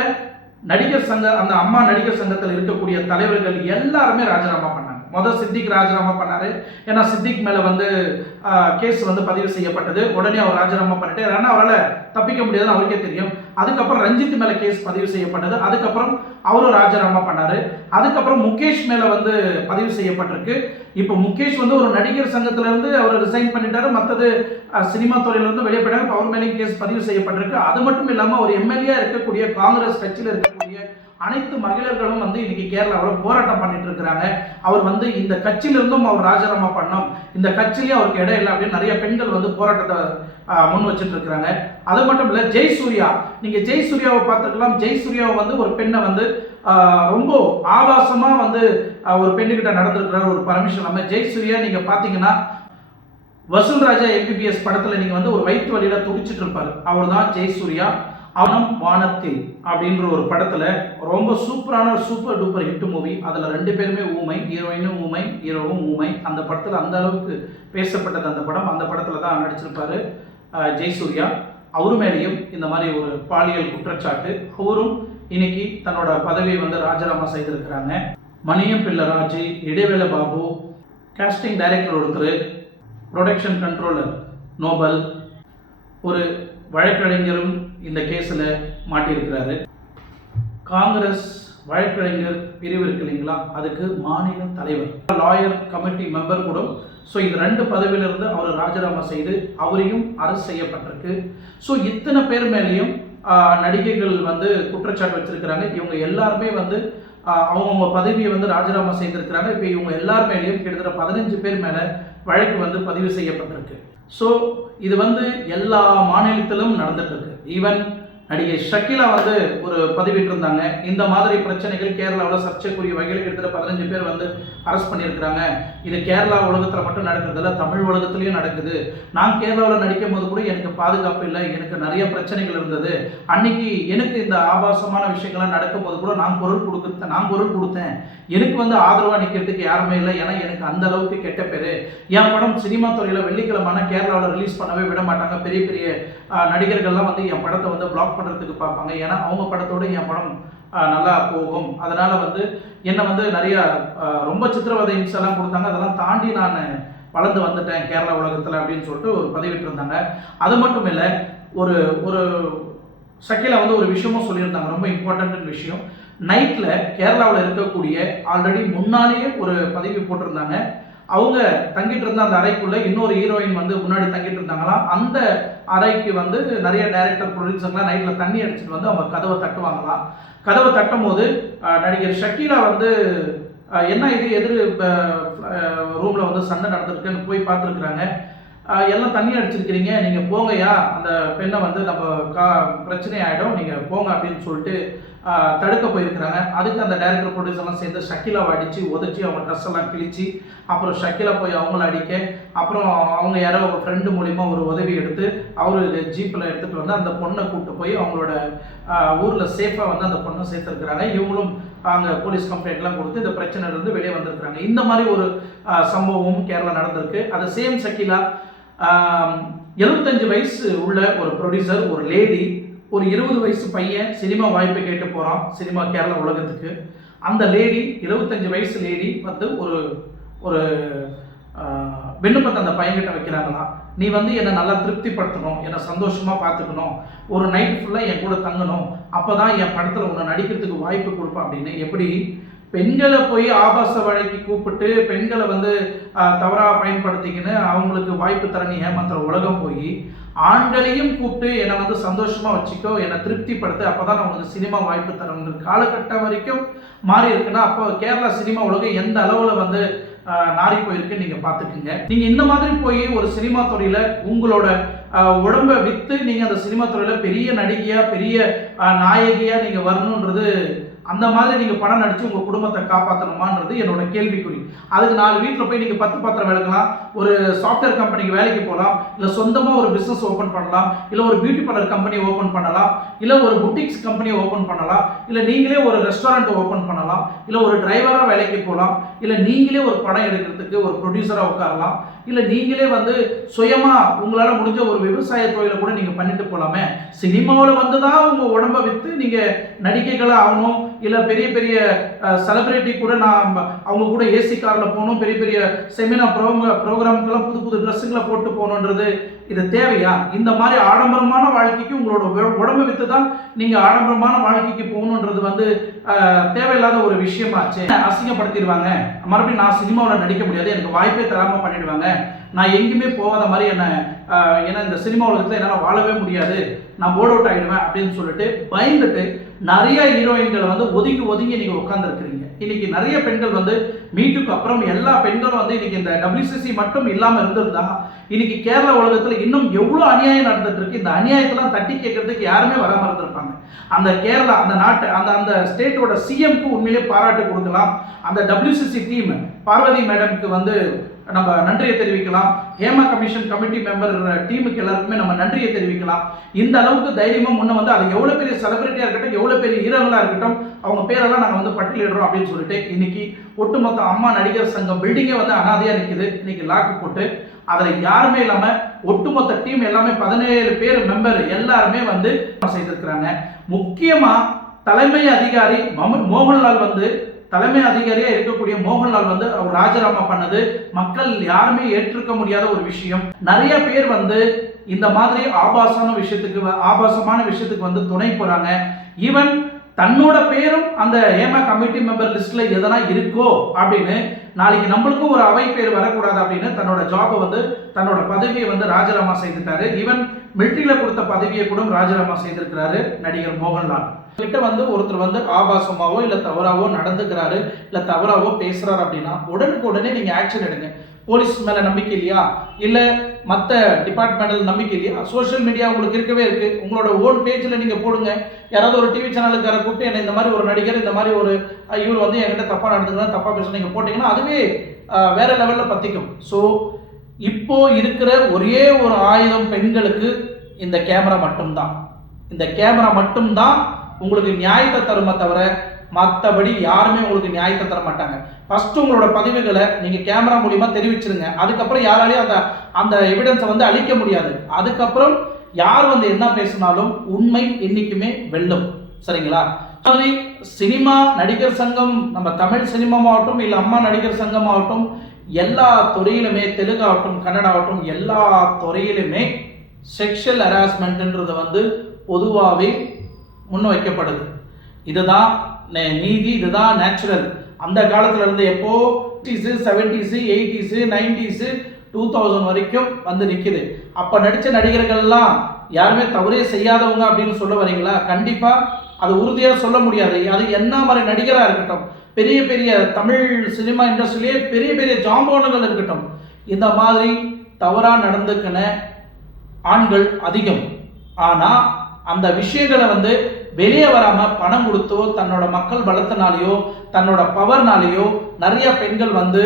நடிகர் சங்க அந்த அம்மா நடிகர் சங்கத்தில் இருக்கக்கூடிய தலைவர்கள் எல்லாருமே ராஜினாமா பண்ணாங்க. முதல் சித்திக் ராஜினாமா பண்ணார். ஏன்னா சித்திக் மேலே வந்து கேஸ் வந்து பதிவு செய்யப்பட்டது. உடனே அவர் ராஜினாமா பண்ணிட்டு ஏன்னா அவரால் தப்பிக்க முடியாதுன்னு அவருக்கே தெரியும். அதுக்கப்புறம் ரஞ்சித் மேலே கேஸ் பதிவு செய்யப்பட்டது. அதுக்கப்புறம் அவரும் ராஜினாமா பண்ணார். அதுக்கப்புறம் முகேஷ் மேலே வந்து பதிவு செய்யப்பட்டிருக்கு. இப்போ முகேஷ் வந்து ஒரு நடிகர் சங்கத்துல இருந்து அவர் ரிசைன் பண்ணிட்டாரு. மற்றது சினிமா துறையிலேருந்து வெளியே அவர் மேலேயும் கேஸ் பதிவு செய்யப்பட்டிருக்கு. அது மட்டும் இல்லாமல் ஒரு எம்எல்ஏ இருக்கக்கூடிய காங்கிரஸ் கட்சியில் இருக்கக்கூடிய அனைத்து மகளிர்களும் வந்து இன்னைக்கு கேரளாவில் போராட்டம் பண்ணிட்டு இருக்கிறாங்க. அவர் வந்து இந்த கட்சியிலிருந்தும் அவர் ராஜினாமா பண்ணோம் இந்த கட்சியிலேயே அவருக்கு இடம் இல்லை அப்படின்னு நிறைய பெண்கள் வந்து போராட்டத்தை முன் வச்சுட்டு இருக்கிறாங்க. அது மட்டும் இல்லை ஜெய் சூர்யா நீங்கள் ஜெய் சூர்யாவை பார்த்துக்கலாம் ஜெய் சூர்யாவை வந்து ஒரு பெண்ணை வந்து ரொம்ப ஆபாசமாக வந்து ஒரு பெண்ணுக்கிட்ட நடந்திருக்கிறார் ஒரு பர்மிஷன் இல்லாமல் ஜெய் சூர்யா நீங்கள் பார்த்தீங்கன்னா வசூல் ராஜா எம்பிபிஎஸ் படத்தில் நீங்கள் வந்து ஒரு வயிற்று வழியில் துடிச்சிட்டு இருப்பார். அவர் தான் ஜெய் சூர்யா அவனம் வானத்தில் அப்படின்ற ஒரு படத்தில் ரொம்ப சூப்பரான சூப்பர் டூப்பர் ஹிட் மூவி. அதில் ரெண்டு பேருமே ஊமை ஹீரோயினும் ஊமை ஹீரோவும் ஊமை. அந்த படத்தில் அந்த அளவுக்கு பேசப்பட்டது அந்த படம். அந்த படத்தில் தான் நடிச்சிருப்பார் ஜெய்சூர்யா ஜெயசூர்யா. அவரு மேலேயும் இந்த மாதிரி ஒரு பாலியல் குற்றச்சாட்டு. அவரும் இன்னைக்கு தன்னோட பதவியை வந்து ராஜினாமா செய்திருக்கிறாங்க. மணியம் பிள்ளராஜு இடைவேள பாபு கேஸ்டிங் டைரக்டர் ஒருத்தர் ப்ரொடக்ஷன் கண்ட்ரோலர் நோபல் ஒரு வழக்கறிஞரும் இந்த கேஸில் மாட்டியிருக்கிறாரு. காங்கிரஸ் வழக்கறிஞர் பிரிவு இருக்கு இல்லைங்களா? அதுக்கு மாநில தலைவர் லாயர் கமிட்டி மெம்பர் கூட ஸோ இந்த ரெண்டு பதவியிலிருந்து அவர் ராஜினாமா செய்து அவரையும் அரசு செய்யப்பட்டிருக்கு. ஸோ இத்தனை பேர் மேலேயும் நடிகைகள் வந்து குற்றச்சாட்டு வச்சிருக்கிறாங்க. இவங்க எல்லாருமே வந்து அவங்கவுங்க பதவியை வந்து ராஜினாமா செய்திருக்கிறாங்க. இப்போ இவங்க எல்லார் மேலேயும் கிட்டத்தட்ட பதினஞ்சு பேர் மேலே வழக்கு வந்து பதிவு செய்யப்பட்டிருக்கு. ஸோ இது வந்து எல்லா மாநிலத்திலும் நடந்துட்டு இருக்கு. ஈவன் நடிகை ஷக்கிலா வந்து ஒரு பதிவிட்டிருந்தாங்க. இந்த மாதிரி பிரச்சனைகள் கேரளாவில் சர்ச்சைக்குரிய வகையில் கிட்டத்தட்ட பதினஞ்சு பேர் வந்து அரெஸ்ட் பண்ணியிருக்கிறாங்க. இது கேரளா உலகத்தில் மட்டும் நடக்கிறதில்ல தமிழ் உலகத்துலேயும் நடக்குது. நான் கேரளாவில் நடிக்கும் போது கூட எனக்கு பாதுகாப்பு இல்லை எனக்கு நிறைய பிரச்சனைகள் இருந்தது. அன்னைக்கு எனக்கு இந்த ஆபாசமான விஷயங்கள்லாம் நடக்கும்போது கூட நான் குரல் கொடுக்க நான் குரல் கொடுத்தேன். எனக்கு வந்து ஆதரவாக நிற்கிறதுக்கு யாருமே இல்லை. ஏன்னா எனக்கு அந்த அளவுக்கு கெட்ட பேர். என் படம் சினிமா துறையில் வெள்ளிக்கிழமான கேரளாவில் ரிலீஸ் பண்ணவே விட மாட்டாங்க. பெரிய பெரிய நடிகர்கள்லாம் வந்து என் படத்தை வந்து பிளாக் பண்ணுறதுக்கு பார்ப்பாங்க. ஏன்னா அவங்க படத்தோட என் படம் நல்லா போகும். அதனால் வந்து என்னை வந்து நிறையா ரொம்ப சித்திரவதை இம்சை கொடுத்தாங்க. அதெல்லாம் தாண்டி நான் வளர்ந்து வந்துட்டேன் கேரளா உலகத்தில் அப்படின்னு சொல்லிட்டு ஒரு பதிவிட்டிருந்தாங்க. அது மட்டும் இல்லை ஒரு ஒரு ஷக்கிலா வந்து ஒரு விஷயமும் சொல்லியிருந்தாங்க. ரொம்ப இம்பார்ட்டன்ட் விஷயம். நைட்டில் கேரளாவில் இருக்கக்கூடிய ஆல்ரெடி முன்னாலேயே ஒரு பதிவு போட்டிருந்தாங்க. அவங்க தங்கிட்டு இருந்த அந்த அறைக்குள்ள இன்னொரு ஹீரோயின் வந்து முன்னாடி தங்கிட்டு இருந்தாங்களாம் அந்த அறைக்கு வந்து நிறைய டைரக்டர் ப்ரொடியூசர்லாம் நைட்டில் தண்ணி அடிச்சுட்டு வந்து அவங்க கதவை தட்டுவாங்களாம் கதவை தட்டும் போது நடிகர் ஷக்கீலா வந்து என்ன இது எதிர் ரூமில் வந்து சண்டை நடந்திருக்குன்னு போய் பார்த்துருக்குறாங்க. எல்லாம் தண்ணி அடிச்சிருக்கிறீங்க நீங்கள் போங்கய்யா. அந்த பெண்ணை வந்து நம்ம கா பிரச்சனை ஆகிடும் நீங்கள் போங்க அப்படின்னு சொல்லிட்டு தடுக்க போயிருக்கிறாங்க. அதுக்கு அந்த டைரக்டர் ப்ரொடியூசர்லாம் சேர்ந்து ஷக்கிலாவை அடித்து உதச்சி அவங்க ட்ரெஸ் எல்லாம் கிழிச்சு அப்புறம் ஷக்கிலா போய் அவங்கள அடிக்க அப்புறம் அவங்க யாரோ ஒரு ஃப்ரெண்டு மூலிமா ஒரு உதவி எடுத்து அவரு ஜீப்பில் எடுத்துகிட்டு வந்து அந்த பொண்ணை கூப்பிட்டு போய் அவங்களோட ஊரில் சேஃபாக வந்து அந்த பொண்ணை சேர்த்துருக்குறாங்க. இவங்களும் அங்கே போலீஸ் கம்ப்ளைண்ட்லாம் கொடுத்து இந்த பிரச்சனையிலேருந்து வெளியே வந்திருக்கிறாங்க. இந்த மாதிரி ஒரு சம்பவம் சம்பவமும் கேரளா நடந்திருக்கு. அது சேம் ஷக்கிலா எழுபத்தஞ்சு வயசு உள்ள ஒரு ப்ரொடியூசர் ஒரு லேடி ஒரு இருபது வயசு பையன் சினிமா வாய்ப்பு கேட்டு போகிறான் சினிமா கேரளா உலகத்துக்கு. அந்த லேடி இருபத்தஞ்சி வயசு லேடி வந்து ஒரு ஒரு விண்ணப்பத்தை அந்த பையன்கிட்ட வைக்கிறாங்களாம் நீ வந்து என்னை நல்லா திருப்திப்படுத்தணும் என்னை சந்தோஷமாக பார்த்துக்கணும் ஒரு நைட் ஃபுல்லாக என் கூட தங்கணும் அப்போ தான் என் படத்தில் உன்னை நடிக்கிறதுக்கு வாய்ப்பு கொடுப்பேன் அப்படின்னு எப்படி பெண்களை போய் ஆபாச வழக்கி கூப்பிட்டு பெண்களை வந்து தவறாக பயன்படுத்திக்கின்னு அவங்களுக்கு வாய்ப்பு தரணும் ஏமாத்துற உலகம் போய் ஆண்களையும் கூப்பிட்டு என்னை வந்து சந்தோஷமாக வச்சுக்கோ என்னை திருப்திப்படுத்து அப்பதான் நான் உனக்கு சினிமா வாய்ப்பு தரணும் காலகட்டம் வரைக்கும் மாறி இருக்குன்னா அப்போ கேரளா சினிமா உலகம் எந்த அளவில் வந்து நாரி நாறி போயிருக்கு நீங்கள் பார்த்துக்குங்க. நீங்கள் இந்த மாதிரி போய் ஒரு சினிமா துறையில் உங்களோட உடம்பை விற்று நீங்கள் அந்த சினிமா துறையில் பெரிய நடிகையாக பெரிய நாயகியாக நீங்கள் வரணுன்றது அந்த மாதிரி நீங்கள் படம் நடித்து உங்கள் குடும்பத்தை காப்பாற்றணுமான்றது என்னோட கேள்விக்குறி. அதுக்கு நாலு வீட்டில் போய் நீங்கள் பத்து பாத்திரம் விளக்கலாம். ஒரு சாஃப்ட்வேர் கம்பெனிக்கு வேலைக்கு போகலாம். இல்லை சொந்தமாக ஒரு பிஸ்னஸ் ஓப்பன் பண்ணலாம். இல்லை ஒரு பியூட்டி பார்லர் கம்பெனி ஓப்பன் பண்ணலாம். இல்லை ஒரு புட்டிக்ஸ் கம்பெனி ஓப்பன் பண்ணலாம். இல்லை நீங்களே ஒரு ரெஸ்டாரண்ட் ஓப்பன் பண்ணலாம். இல்லை ஒரு டிரைவராக வேலைக்கு போகலாம். இல்லை நீங்களே ஒரு படம் எடுக்கிறதுக்கு ஒரு ப்ரொடியூசராக உட்காரலாம். இல்லை நீங்களே வந்து சுயமாக உங்களால் முடிஞ்ச ஒரு விவசாய தொழிலை கூட நீங்கள் பண்ணிட்டு போகலாமே சினிமாவில் வந்து தான் உங்கள் உடம்பை விற்று நீங்கள் நடிகைகளாக ஆகணும். இல்லை பெரிய பெரிய செலிபிரிட்டி கூட நான் அவங்க கூட ஏசி காரில் போகணும் பெரிய பெரிய செமினார் ப்ரோ ப்ரோக்ராமுக்கெல்லாம் புது புது ட்ரெஸ்ஸுங்களை போட்டு போகணுன்றது இது தேவையா? இந்த மாதிரி ஆடம்பரமான வாழ்க்கைக்கு உங்களோட உடம்பு வித்து தான் நீங்கள் ஆடம்பரமான வாழ்க்கைக்கு போகணுன்றது வந்து தேவையில்லாத ஒரு விஷயமாச்சு. அசிங்கப்படுத்திடுவாங்க? மறுபடியும் நான் சினிமாவில் நடிக்க முடியாது எனக்கு வாய்ப்பே தராமல் பண்ணிடுவாங்க. நான் எங்கேயுமே போகாத மாதிரி என்னை ஏன்னா இந்த சினிமா உலகத்தில் என்னால் வாழவே முடியாது. நான் போர்ட் அவுட் ஆகிடுவேன் அப்படின்னு சொல்லிட்டு பயந்துட்டு நிறைய ஹீரோயின்களை வந்து ஒதுங்கி ஒதுங்கி நீங்கள் உட்காந்துருக்கிறீங்க இன்னைக்கு நிறைய பெண்கள் வந்து மீட்டுக்கு அப்புறம் எல்லா பெண்களும் வந்து இன்னைக்கு இந்த டபிள்யூசிசி மட்டும் இல்லாமல் இருந்திருந்தா இன்னைக்கு கேரளா உலகத்தில் இன்னும் எவ்வளோ அநியாயம் நடந்துட்டு இருக்கு இந்த அநியாயத்தெல்லாம் தட்டி கேட்கறதுக்கு யாருமே வராமல் இருந்திருப்பாங்க. அந்த கேரளா அந்த நாட்டு அந்த அந்த ஸ்டேட்டோட சிஎம்க்கு உண்மையிலே பாராட்டு கொடுக்கலாம். அந்த டபிள்யூசிசி டீம் பார்வதி மேடம்க்கு வந்து நம்ம நன்றியை தெரிவிக்கலாம். ஹேமா கமிஷன் கமிட்டி மெம்பர் டீமுக்கு எல்லாருக்குமே நம்ம நன்றியை தெரிவிக்கலாம். இந்த அளவுக்கு தைரியமாக முன்ன வந்து அது எவ்வளோ பெரிய செலிபிரிட்டியாக இருக்கட்டும் எவ்வளோ பெரிய ஹீரோகளாக இருக்கட்டும் அவங்க பேரெல்லாம் நாங்கள் வந்து பட்டியலிடுறோம் அப்படின்னு சொல்லிட்டு இன்னைக்கு ஒட்டுமொத்த அம்மா நடிகர் சங்கம் பில்டிங்கே வந்து அனாதையாக நிற்குது இன்னைக்கு லாக்கு போட்டு அதில் யாருமே இல்லாமல் ஒட்டுமொத்த டீம் எல்லாமே பதினேழு பேர் மெம்பர் எல்லாருமே வந்து செய்திருக்கிறாங்க. முக்கியமாக தலைமை அதிகாரி மம- மோகன்லால் வந்து தலைமை அதிகாரியா இருக்கக்கூடிய மோகன்லால் வந்து அவர் ராஜினாமா பண்ணது. மக்கள் யாருமே ஏற்றுக்க முடியாத ஒரு விஷயம். நிறைய பேர் வந்து இந்த மாதிரி ஆபாசமான விஷயத்துக்கு வ- ஆபாசமான விஷயத்துக்கு வந்து துணை போறாங்க. ஈவன் தன்னோட பேரும் அந்த ஏமா கமிட்டி மெம்பர் லிஸ்ட்ல எதனா இருக்கோ அப்படின்னு நாளைக்கு நம்மளுக்கும் ஒரு அவை பேர் வரக்கூடாது அப்படின்னு தன்னோட ஜாபை வந்து தன்னோட பதவியை வந்து ராஜினாமா செய்துட்டாரு. ஈவன் மிலிட்ரியில கொடுத்த பதவியை கூட ராஜினாமா செய்திருக்கிறாரு நடிகர் மோகன்லால். கிட்ட வந்து ஒருத்தர் வந்து ஆபாசமாவோ இல்ல தவறாவோ நடந்துக்கிறாரு இல்ல தவறாவோ பேசுறாரு அப்படின்னா உடனுக்கு உடனே நீங்க ஆக்ஷன் எடுங்க. போலீஸ் மேல நம்பிக்கை இல்லையா? இல்ல மத்த டிபார்ட்மெண்டல் நம்பிக்கை இல்லையா? சோஷியல் மீடியா உங்களுக்கு இருக்கவே இருக்கு. உங்களோட ஓன் பேஜ்ல நீங்க போடுங்க. யாராவது ஒரு டிவி சேனலுக்கார கூப்பிட்டு என்ன இந்த மாதிரி ஒரு நடிகர் இந்த மாதிரி ஒரு இவர் வந்து என்கிட்ட தப்பா நடந்துக்கிறா தப்பா பேச நீங்க போட்டீங்கன்னா அதுவே வேற லெவல்ல பத்திக்கும். ஸோ இப்போ இருக்கிற ஒரே ஒரு ஆயுதம் பெண்களுக்கு இந்த கேமரா மட்டும்தான். இந்த கேமரா மட்டும்தான் உங்களுக்கு நியாயத்தை தருமே தவிர மற்றபடி யாருமே உங்களுக்கு நியாயத்தை தர மாட்டாங்க. ஃபர்ஸ்ட் உங்களோட பதிவுகளை நீங்க கேமரா மூலியமா தெரிவிச்சிருங்க. அதுக்கப்புறம் யாராலையும் அந்த அந்த எவிடன்ஸை வந்து அழிக்க முடியாது. அதுக்கப்புறம் யார் வந்து என்ன பேசினாலும் உண்மை என்னைக்குமே வெல்லும். சரிங்களா? மாதிரி சினிமா நடிகர் சங்கம் நம்ம தமிழ் சினிமாவாகட்டும் இல்லை அம்மா நடிகர் சங்கம் ஆகட்டும் எல்லா துறையிலுமே தெலுங்கு ஆகட்டும் கன்னடா ஆகட்டும் எல்லா துறையிலுமே செக்ஷுவல் ஹராஸ்மெண்ட்ன்றது வந்து பொதுவாகவே முன் வைக்கப்படுது. இதுதான் நீதி இதுதான் நேச்சுரல் அந்த காலத்துல இருந்து எப்போ seventies eighties nineties two thousand வரைக்கும் வந்து நிற்கிது அப்போ நடித்த நடிகர்கள்லாம் யாருமே தவறே செய்யாதவங்க அப்படின்னு சொல்ல வரீங்களா? கண்டிப்பாக அது உறுதியாக சொல்ல முடியாது. அது என்ன மாதிரி நடிகராக இருக்கட்டும் பெரிய பெரிய தமிழ் சினிமா இண்டஸ்ட்ரியிலே பெரிய பெரிய ஜாம்போனுகள் இருக்கட்டும் இந்த மாதிரி தவறாக நடந்துக்கின ஆண்கள் அதிகம். ஆனால் அந்த விஷயங்களை வந்து வெளியே வராமல் பணம் கொடுத்தோ தன்னோட மக்கள் பலத்தினாலேயோ தன்னோட பவர்னாலேயோ நிறைய பெண்கள் வந்து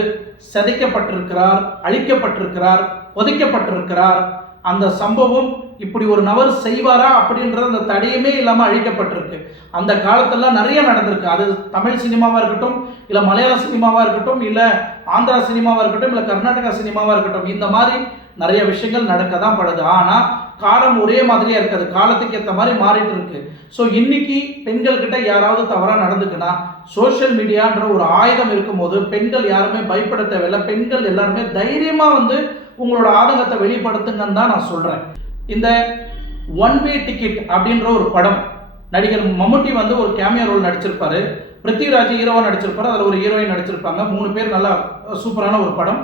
சிதைக்கப்பட்டிருக்கிறார் அழிக்கப்பட்டிருக்கிறார் ஒதுக்கப்பட்டிருக்கிறார். அந்த சம்பவம் இப்படி ஒரு நபர் செய்வாரா அப்படின்றது அந்த தடையுமே இல்லாமல் அழிக்கப்பட்டிருக்கு. அந்த காலத்தெல்லாம் நிறைய நடந்திருக்கு. அது தமிழ் சினிமாவாக இருக்கட்டும் இல்லை மலையாள சினிமாவாக இருக்கட்டும் இல்லை ஆந்திரா சினிமாவாக இருக்கட்டும் இல்லை கர்நாடகா சினிமாவாக இருக்கட்டும் இந்த மாதிரி நிறைய விஷயங்கள் நடக்க தான் படுது. ஆனால் காலம் ஒரே மாதிரியாக இருக்காது காலத்துக்கு ஏற்ற மாதிரி மாறிட்டு இருக்கு. ஸோ இன்னைக்கு பெண்கள்கிட்ட யாராவது தவறாக நடந்துக்குன்னா சோஷியல் மீடியான்ற ஒரு ஆயுதம் இருக்கும்போது பெண்கள் யாருமே பயப்பட தேவையில்லை. பெண்கள் எல்லாருமே தைரியமாக வந்து உங்களோட ஆதங்கத்தை வெளிப்படுத்துங்கன்னு தான் நான் சொல்கிறேன் இந்த ஒன் வே டிக்கெட் அப்படின்ற ஒரு படம் நடிகர் மம்முட்டி வந்து ஒரு கேமியா ரோல் நடிச்சிருப்பாரு. பிருத்திவிராஜ் ஹீரோவாக நடிச்சிருப்பாரு. அதில் ஒரு ஹீரோயின் நடிச்சிருப்பாங்க. மூணு பேர் நல்லா சூப்பரான ஒரு படம்.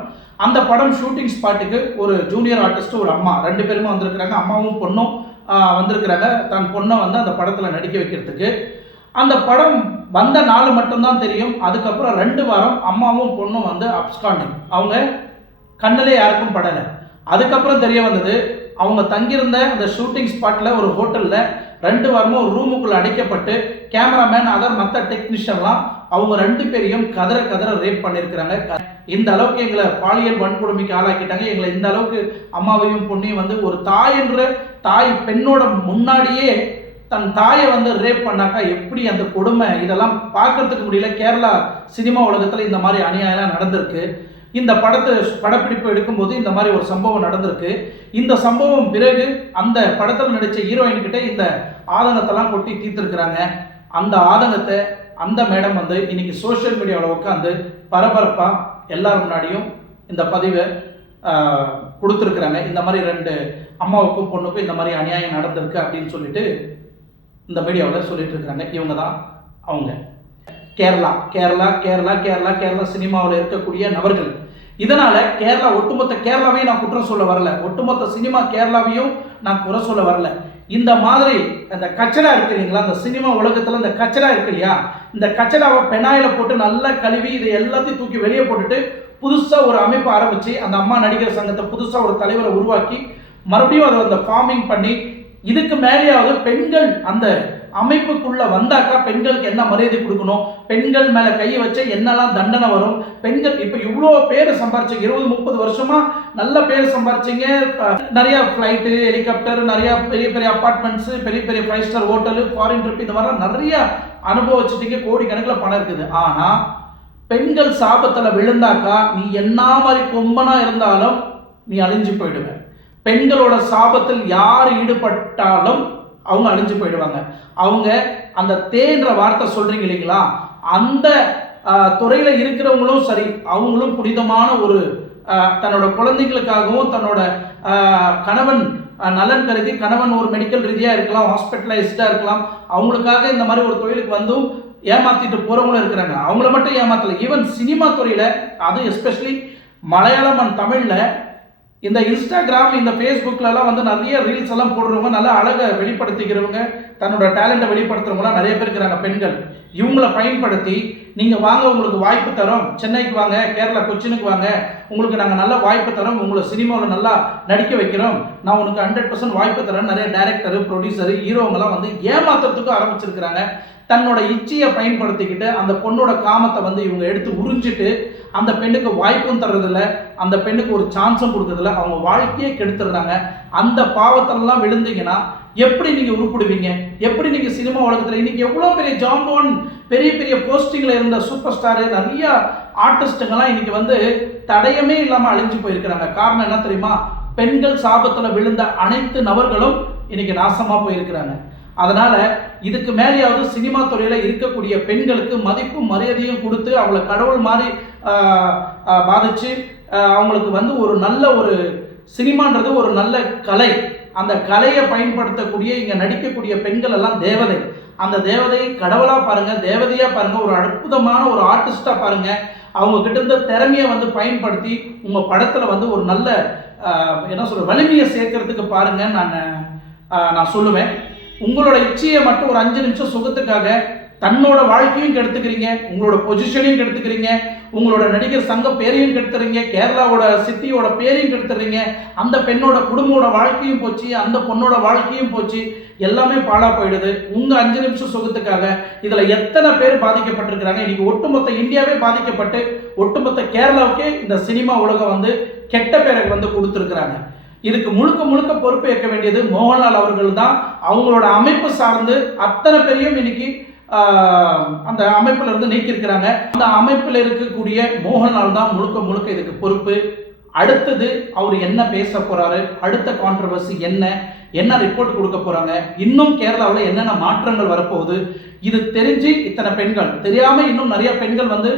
அந்த படம் ஷூட்டிங் ஸ்பாட்டுக்கு ஒரு ஜூனியர் ஆர்டிஸ்ட் ஒரு அம்மா ரெண்டு பேருமே வந்திருக்கிறாங்க. அம்மாவும் பொண்ணும் வந்திருக்கிறாங்க. தன் பொண்ணை வந்து அந்த படத்தில் நடிக்க வைக்கிறதுக்கு. அந்த படம் வந்த நாள் மட்டும்தான் தெரியும். அதுக்கப்புறம் ரெண்டு வாரம் அம்மாவும் பொண்ணும் வந்து அப்ஸ்காண்டிங் அவங்க கண்ணிலே யாருக்கும் படலை. அதுக்கப்புறம் தெரிய வந்தது அவங்க தங்கியிருந்த அந்த ஷூட்டிங் ஸ்பாட்டில் ஒரு ஹோட்டலில் ரெண்டு வாரமும் ஒரு ரூமுக்குள்ளே அடைக்கப்பட்டு கேமராமேன் அதர் மற்ற டெக்னீஷியன்லாம் அவங்க ரெண்டு பேரையும் கதற கதற ரேப் பண்ணியிருக்கிறாங்க க- இந்த அளவுக்கு எங்களை பாலியல் வன்கொடுமைக்கு ஆளாக்கிட்டாங்க. எங்களை இந்த அளவுக்கு அம்மாவையும் பொண்ணையும் வந்து ஒரு தாய் என்ற தாய் பெண்ணோட முன்னாடியே தன் தாயை வந்து ரேப் பண்ணாக்கா எப்படி அந்த கொடுமை? இதெல்லாம் பார்க்கறதுக்கு முடியல. கேரளா சினிமா உலகத்தில் இந்த மாதிரி அநியாயம்லாம் நடந்திருக்கு. இந்த படத்தை படப்பிடிப்பு எடுக்கும்போது இந்த மாதிரி ஒரு சம்பவம் நடந்திருக்கு. இந்த சம்பவம் பிறகு அந்த படத்தில் நடித்த ஹீரோயின் கிட்ட இந்த ஆதங்கத்தெல்லாம் கொட்டி தீர்த்திருக்கிறாங்க. அந்த ஆதங்கத்தை அந்த மேடம் வந்து இன்னைக்கு சோஷியல் மீடியாவில் உட்காந்து பரபரப்பாக எல்லார் முன்னாடியும் இந்த பதிவை கொடுத்துருக்குறாங்க. இந்த மாதிரி ரெண்டு அம்மாவுக்கும் பொண்ணுக்கும் இந்த மாதிரி அநியாயம் நடந்திருக்கு அப்படின்னு சொல்லிட்டு இந்த மீடியாவில் சொல்லிட்டு இருக்கிறாங்க. இவங்க தான் அவங்க. கேரளா கேரளா கேரளா கேரளா கேரளா சினிமாவில் இருக்கக்கூடிய நபர்கள். இதனால கேரளா ஒட்டுமொத்த கேரளாவையும் நான் குற்றம் சொல்ல வரல. ஒட்டுமொத்த சினிமா கேரளாவையும் நான் குறை சொல்ல வரல. இந்த மாதிரி அந்த கச்சடா இருக்கு இல்லைங்களா? அந்த சினிமா உலகத்தில் இந்த கச்சடா இருக்கு இல்லையா? இந்த கச்சடாவை பெனாயில் போட்டு நல்லா கழுவி இதை எல்லாத்தையும் தூக்கி வெளியே போட்டுட்டு புதுசாக ஒரு அமைப்பு ஆரம்பித்து அந்த அம்மா நடிகர் சங்கத்தை புதுசாக ஒரு தலைவரை உருவாக்கி மறுபடியும் அதை அந்த ஃபார்மிங் பண்ணி இதுக்கு மேலேயாவது பெண்கள் அந்த அமைப்புக்குள்ள வந்தாக்கா பெண்களுக்கு என்ன மரியாதை கொடுக்கணும்? பெண்கள் மேல கையை வச்சா என்னெல்லாம் தண்டனை வரும்? பெண்கள் இப்போ இவ்வளோ பேர் சம்பாரிச்சிங்க இருபது முப்பது வருஷமா நல்ல பேர் சம்பாரிச்சிங்க. நிறையா நிறைய ஃப்ளைட்டு ஹெலிகாப்டர் நிறைய பெரிய பெரிய அப்பார்ட்மெண்ட்ஸ் பெரிய பெரிய five star hotel foreign trip இந்த மாதிரிலாம் நிறைய அனுபவிச்சிட்டீங்க. கோடிக்கணக்கில் பணம் இருக்குது. ஆனால் பெண்கள் சாபத்தில் விழுந்தாக்கா நீ என்ன மாதிரி கொம்பனா இருந்தாலும் நீ அழிஞ்சு போயிடுவேன் பெண்களோட சாபத்தில் யார் ஈடுபட்டாலும் அவங்க அழிஞ்சு போயிடுவாங்க. அவங்க அந்த தேன்ற வார்த்தை சொல்கிறீங்க இல்லைங்களா? அந்த துறையில் இருக்கிறவங்களும் சரி அவங்களும் புனிதமான ஒரு தன்னோட குழந்தைங்களுக்காகவும் தன்னோட கணவன் நலன் கருதி கணவன் ஒரு மெடிக்கல் ரீதியாக இருக்கலாம் ஹாஸ்பிட்டலைஸ்டாக இருக்கலாம் அவங்களுக்காக இந்த மாதிரி ஒரு தொழிலுக்கு வந்தும் ஏமாற்றிட்டு போகிறவங்களும் இருக்கிறாங்க. அவங்கள மட்டும் ஏமாற்றலை ஈவன் சினிமா துறையில் அது எஸ்பெஷலி மலையாளம் அண்ட் தமிழில் இந்த இன்ஸ்டாகிராம் இந்த ஃபேஸ்புக்லலாம் வந்து நிறைய ரீல்ஸ் எல்லாம் போடுறவங்க நல்லா அழகை வெளிப்படுத்திக்கிறவங்க தன்னோட டேலண்ட்டை வெளிப்படுத்துறவங்களாம் நிறைய பேர் இருக்கிறாங்க பெண்கள். இவங்களை பயன்படுத்தி நீங்கள் வாங்க உங்களுக்கு வாய்ப்பு தரோம். சென்னைக்கு வாங்க கேரளா கொச்சினுக்கு வாங்க. உங்களுக்கு நாங்கள் நல்ல வாய்ப்பு தரோம். உங்களை சினிமாவில் நல்லா நடிக்க வைக்கிறோம். நான் உனக்கு ஹண்ட்ரட் பர்சன்ட் வாய்ப்பு தரேன் நிறைய டேரக்டரு ப்ரொடியூசரு ஹீரோங்கெல்லாம் வந்து ஏமாத்துறதுக்கும் ஆரம்பிச்சிருக்கிறாங்க. தன்னோட இச்சையை பயன்படுத்திக்கிட்டு அந்த பொண்ணோட காமத்தை வந்து இவங்க எடுத்து உறிஞ்சிட்டு அந்த பெண்ணுக்கு வாய்ப்பும் தர்றதில்ல அந்த பெண்ணுக்கு ஒரு சான்ஸும் கொடுக்கறதில்ல அவங்க வாழ்க்கையே கெடுத்துடுறாங்க. அந்த பாவத்திலலாம் விழுந்தீங்கன்னா எப்படி நீங்கள் உருப்பிடுவீங்க? எப்படி நீங்கள் சினிமா உலகத்தில் இன்றைக்கி எவ்வளோ பெரிய ஜாம்போன் பெரிய பெரிய போஸ்டிங்கில் இருந்த சூப்பர் ஸ்டாரு நிறைய ஆர்டிஸ்ட்டுங்கெல்லாம் இன்றைக்கி வந்து தடயமே இல்லாமல் அழிஞ்சு போயிருக்கிறாங்க. காரணம் என்ன தெரியுமா? பெண்கள் சாபத்தில் விழுந்த அனைத்து நபர்களும் இன்றைக்கி நாசமாக போயிருக்கிறாங்க. அதனால இதுக்கு மேலேயாவது சினிமா துறையில இருக்கக்கூடிய பெண்களுக்கு மதிப்பும் மரியாதையும் கொடுத்து அவளை கடவுள் மாதிரி பாதிச்சு அவங்களுக்கு வந்து ஒரு நல்ல ஒரு சினிமான்றது ஒரு நல்ல கலை. அந்த கலையை பயன்படுத்தக்கூடிய இங்கே நடிக்கக்கூடிய பெண்கள் எல்லாம் தேவதை. அந்த தேவதையை கடவுளாக பாருங்கள் தேவதையாக பாருங்கள் ஒரு அற்புதமான ஒரு ஆர்டிஸ்டாக பாருங்கள் அவங்க கிட்ட இருந்த திறமையை வந்து பயன்படுத்தி உங்கள் படத்தில் வந்து ஒரு நல்ல என்ன சொல்ற வலிமையை சேர்க்கறதுக்கு பாருங்கள் நான் நான் சொல்லுவேன். உங்களோட இச்சையை மட்டும் ஒரு அஞ்சு நிமிஷம் சுகத்துக்காக தன்னோட வாழ்க்கையும் கெடுத்துக்கிறீங்க உங்களோட பொசிஷனையும் கெடுத்துக்கிறீங்க உங்களோட நடிகர் சங்க பேரையும் கெடுத்துறீங்க கேரளாவோட சிட்டியோட பேரையும் கெடுத்துறீங்க அந்த பெண்ணோட குடும்பமோட வாழ்க்கையும் போச்சு அந்த பொண்ணோட வாழ்க்கையும் போச்சு எல்லாமே பாழா போயிடுது. உங்க அஞ்சு நிமிஷம் சுகத்துக்காக இதுல எத்தனை பேர் பாதிக்கப்பட்டிருக்கிறாங்க? இன்னைக்கு ஒட்டுமொத்த இந்தியாவே பாதிக்கப்பட்டு ஒட்டுமொத்த கேரளாவுக்கே இந்த சினிமா உலகம் வந்து கெட்ட பேரை வந்து கொடுத்துருக்குறாங்க. இதுக்கு முழுக்க முழுக்க பொறுப்பு ஏற்க வேண்டியது மோகன்லால் அவர்கள் தான் அவங்களோட அமைப்பு சார்ந்து அத்தனை பேரையும் இன்னைக்கு அந்த அமைப்புல இருந்து நீக்கியிருக்கிறாங்க. அந்த அமைப்பில் இருக்கக்கூடிய மோகன்லால் தான் முழுக்க முழுக்க இதுக்கு பொறுப்பு. அடுத்தது அவர் என்ன பேச போறாரு? அடுத்த கான்ட்ரவர்சி என்ன? என்ன ரிப்போர்ட் கொடுக்க போறாங்க? இன்னும் கேரளாவில் என்னென்ன மாற்றங்கள் வரப்போகுது? இது தெரிஞ்சு இத்தனை பெண்கள் தெரியாம இன்னும் நிறைய பெண்கள் வந்து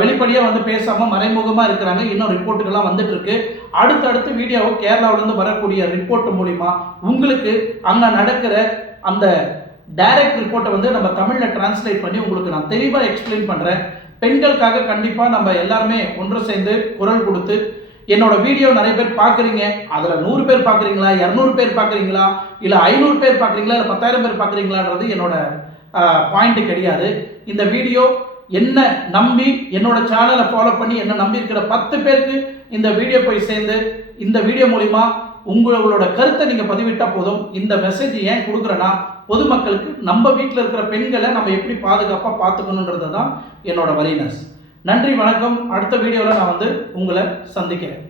வெளிப்படியாக வந்து பேசாமல் மறைமுகமாக இருக்கிறாங்க. இன்னும் ரிப்போர்ட்டுகள்லாம் வந்துட்டு இருக்கு அடுத்தடுத்து வீடியோவை கேரளாவிலேருந்து வரக்கூடிய ரிப்போர்ட் மூலிமா உங்களுக்கு அங்கே நடக்கிற அந்த டைரக்ட் ரிப்போர்ட்டை வந்து நம்ம தமிழில் டிரான்ஸ்லேட் பண்ணி உங்களுக்கு நான் தெளிவாக எக்ஸ்பிளைன் பண்ணுறேன் பெண்களுக்காக கண்டிப்பாக நம்ம எல்லாருமே ஒன்று சேர்ந்து குரல் கொடுத்து என்னோட வீடியோ நிறைய பேர் பார்க்குறீங்க. அதில் நூறு பேர் பார்க்குறீங்களா? இரநூறு பேர் பார்க்குறீங்களா? இல்லை ஐநூறு பேர் பார்க்குறீங்களா? இல்லை பத்தாயிரம் பேர் பார்க்குறீங்களான்றது என்னோட பாயிண்ட்டு கிடையாது. இந்த வீடியோ என்ன நம்பி என்னோட சேனலை ஃபாலோ பண்ணி என்ன நம்பி இருக்கிற பத்து பேருக்கு இந்த வீடியோ போய் சேர்ந்து இந்த வீடியோ மூலிமா உங்களோட கருத்தை நீங்கள் பதிவிட்டால் போதும். இந்த மெசேஜ் ஏன் கொடுக்குறேன்னா பொதுமக்களுக்கு நம்ம வீட்டில் இருக்கிற பெண்களை நம்ம எப்படி பாதுகாப்பாக பார்த்துக்கணுன்றது தான் என்னோட வரினஸ் நன்றி வணக்கம். அடுத்த வீடியோவில் நான் வந்து உங்களை சந்திக்கிறேன்.